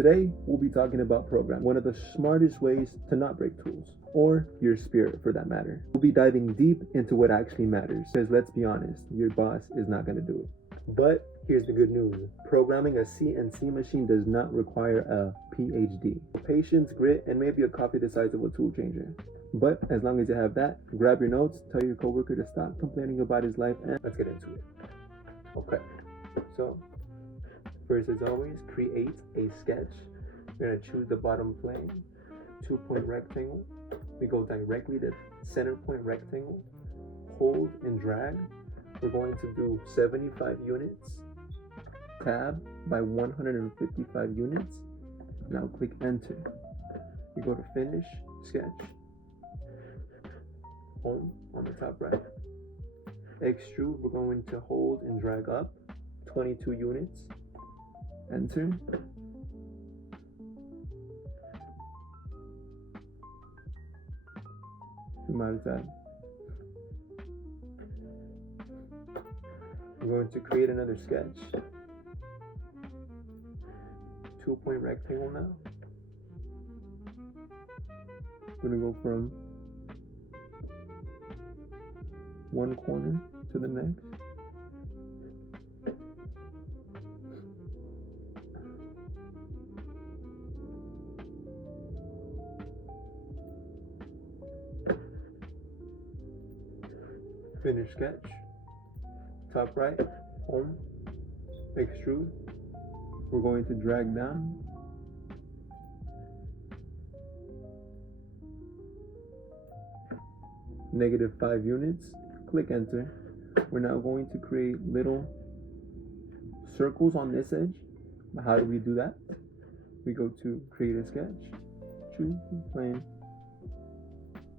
Today, we'll be talking about programming, one of the smartest ways to not break tools, or your spirit for that matter. We'll be diving deep into what actually matters, because let's be honest, your boss is not going to do it. But here's the good news. Programming a CNC machine does not require a PhD. Patience, grit, and maybe a copy the size of a tool changer. But as long as you have that, grab your notes, tell your coworker to stop complaining about his life, and let's get into it. Okay, so first, as always, create a sketch. We're going to choose the bottom plane, 2-point rectangle. We go directly to center point rectangle, hold and drag. We're going to do 75 units, tab by 155 units. Now click enter. We go to finish, sketch, home on the top right. Extrude, we're going to hold and drag up 22 units. Enter. Zoom out of that. I'm going to create another sketch. 2-point rectangle now. I'm going to go from one corner to the next. Finish sketch. Top right, home, extrude. We're going to drag down. -5 units. Click enter. We're now going to create little circles on this edge. How do we do that? We go to create a sketch, choose plane.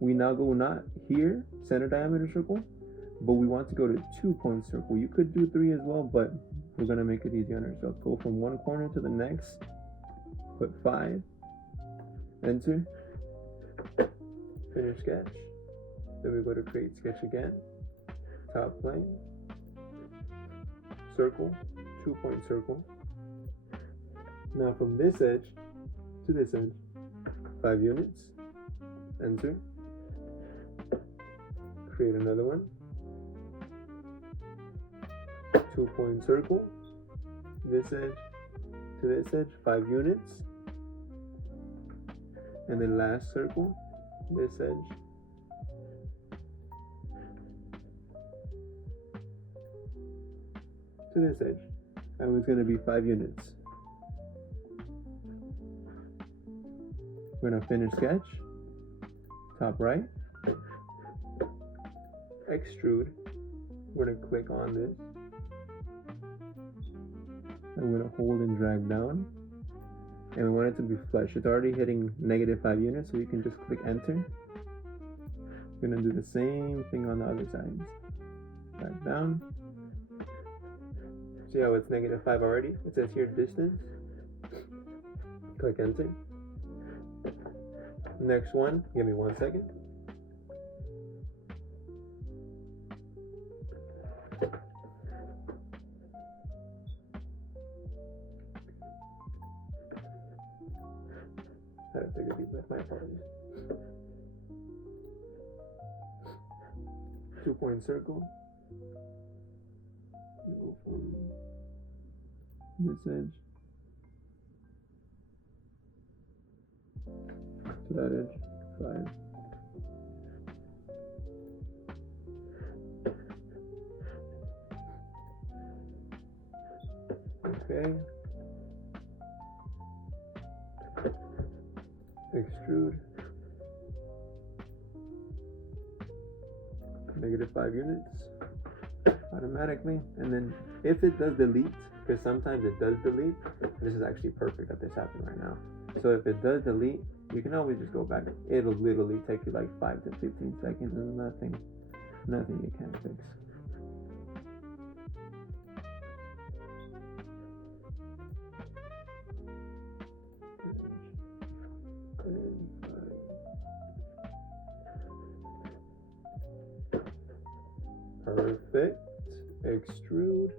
We now go not here, center diameter circle, but we want to go to 2-point circle. You could do 3 as well, but we're gonna make it easy on ourselves. Go from one corner to the next, put 5, enter, finish sketch. Then we go to create sketch again, top plane, circle, 2-point circle. Now from this edge to this edge, 5 units, enter, create another one, 2-point circle, this edge to this edge, 5 units, and then last circle, this edge, to this edge, and it's going to be 5 units. We're going to finish sketch, top right, extrude, we're going to click on this, and we're going to hold and drag down, and we want it to be flush. It's already hitting -5 units, so you can just click enter. We're going to do the same thing on the other side. Drag down. See how it's -5 already? It says here distance. Click enter. Next one, give me 1 second. I had to take a deep breath, my apologies. 2-point circle. Go from this edge to that edge, 5. Okay. Extrude. -5 units automatically, and then if it does delete, because sometimes it does delete, this is actually perfect that this happened right now. So if it does delete, you can always just go back. It'll literally take you like 5 to 15 seconds, and nothing you can't fix. Perfect. Extrude.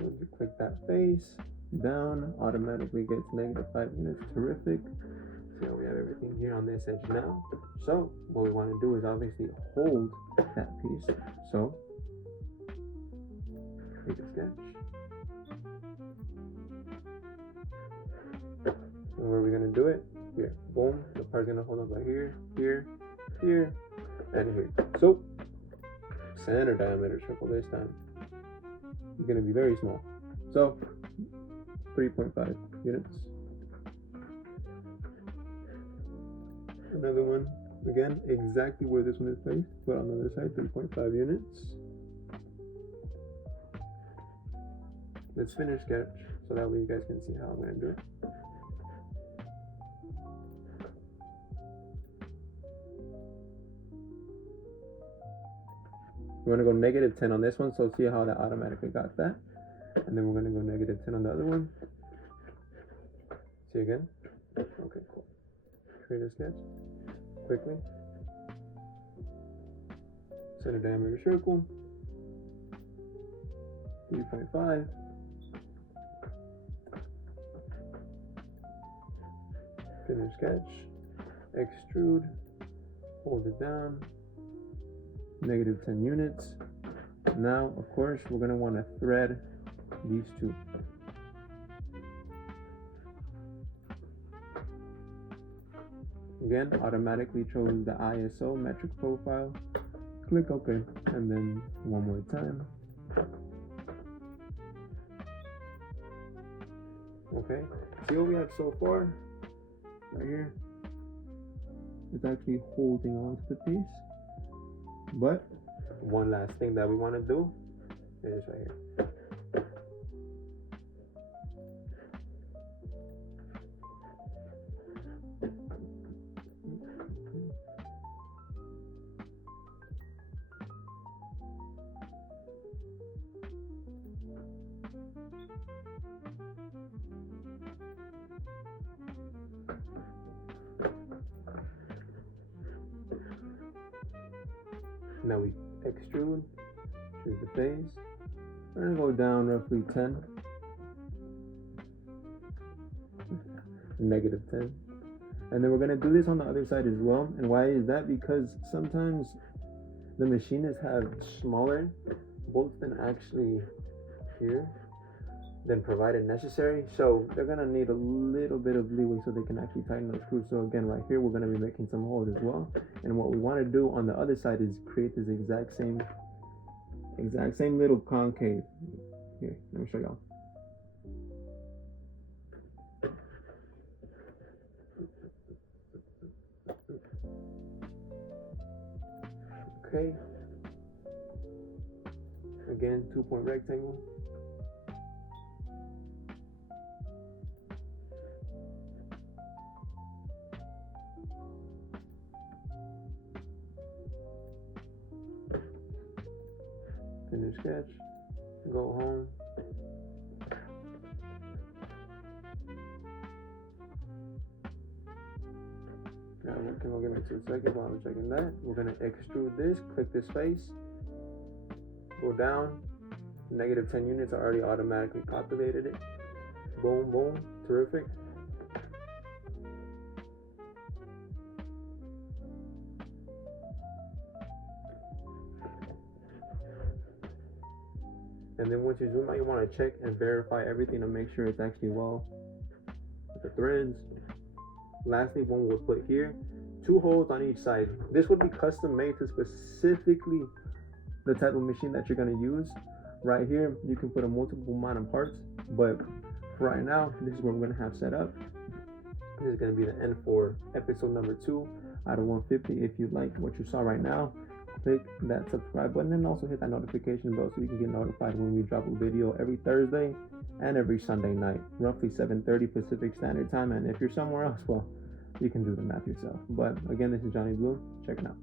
Once you click that face, down, automatically gets -5 units. Terrific. So we have everything here on this edge now. So what we want to do is obviously hold that piece. So take a sketch. And where are we going to do it? Here. Boom. The part's going to hold up right here, here, here, and here. So center diameter circle this time. It's going to be very small. So 3.5 units. Another one, again, exactly where this one is placed, but on the other side, 3.5 units. Let's finish sketch, so that way you guys can see how I'm going to do it. We're going to go -10 on this one, so see how that automatically got that. And then we're going to go -10 on the other one. See again? Okay, cool. Create a sketch quickly. Center diameter circle. 3.5. Finish sketch. Extrude. Hold it down. -10 units. Now, of course, we're going to want to thread these two. Again, automatically chose the ISO metric profile. Click OK, and then one more time. Okay, see what we have so far? Right here. It's actually holding on to the piece. But one last thing that we want to do is right here. Now we extrude, choose the face. We're going to go down roughly 10. -10. And then we're going to do this on the other side as well. And why is that? Because sometimes the machinists have smaller bolts than actually here, than provided necessary. So they're going to need a little bit of leeway so they can actually tighten those screws. So again, right here, we're going to be making some holes as well. And what we want to do on the other side is create this exact same little concave. Here, let me show y'all. Okay. Again, 2-point rectangle. Finish sketch, go home. Now we'll give it 2 seconds while I'm checking that. We're gonna extrude this, click this face, go down, -10 units. I already automatically populated it. Boom, boom, terrific. And then once you zoom out, you want to check and verify everything to make sure it's actually well with the threads. Lastly, one we'll put here, 2 holes on each side. This would be custom made to specifically the type of machine that you're going to use. Right here, you can put a multiple amount of parts, but for right now, this is what we're going to have set up. This is going to be the end for episode number 2 out of 150. If you like what you saw right now, click that subscribe button and also hit that notification bell so you can get notified when we drop a video every Thursday and every Sunday night, roughly 7:30 Pacific Standard Time. And if you're somewhere else, well, you can do the math yourself. But again, this is Johnny Blue. Check it out.